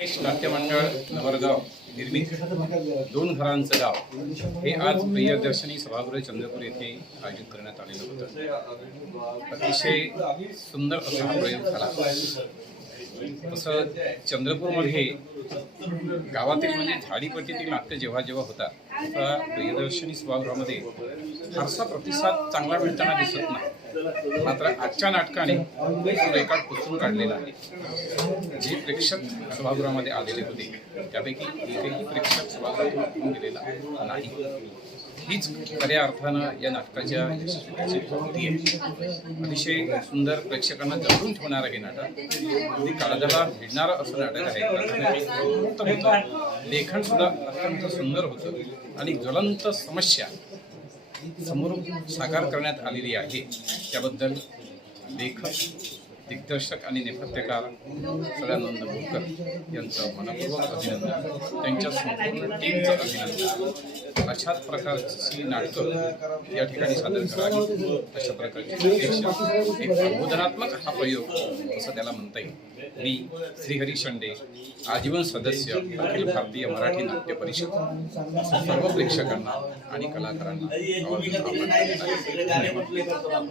नाट्यमंडळ नवरगाव निर्मित दोन घरांचं गाव. हे आज प्रियदर्शनी सभागृह चंद्रपूर येथे आयोजित करण्यात आलेलं होतं. अतिशय सुंदर असा हा प्रयोग झाला तसं चंद्रपूरमध्ये गावातील म्हणजे झाडीपट्टीतील नाट्य जेव्हा जेव्हा होता तेव्हा प्रियदर्शनी सभागृहामध्ये फारसा प्रतिसाद चांगला मिळताना दिसत नाही. मात्र आजच्या नाटकाने रेकॉर्ड पुसून काढलेला आहे. जे प्रेक्षक सभागृहामध्ये आलेले होते त्यापैकी एकही प्रेक्षक सभागृहातून गेलेला नाही. हीच खऱ्या अर्थानं या नाटकाच्या यशस्वीतेची कृती आहे. अतिशय सुंदर प्रेक्षकांना जवळून ठेवणारं हे नाटक. अगदी काळजाला भिडणारं असं नाटक आहे. होतं. लेखन सुद्धा अत्यंत सुंदर होतं. आणि ज्वलंत समस्या समोर साकार करण्यात आलेली आहे. त्याबद्दल लेखक दिग्दर्शक आणि नेपथ्यकार सदानंद भोकर यांचं मनपूर्वक अभिनंदन. त्यांच्या संपूर्ण टीमचं अभिनंदन. अशाच प्रकारची नाटकं या ठिकाणी सादर करावी. अशा प्रकारची एक संबोधनात्मक हा प्रयोग असं त्याला म्हणता येईल. मी श्रीहरी शंडे आजीवन सदस्य अखिल भारतीय मराठी नाट्य परिषद. सर्व प्रेक्षकांना आणि कलाकारांना धन्यवाद.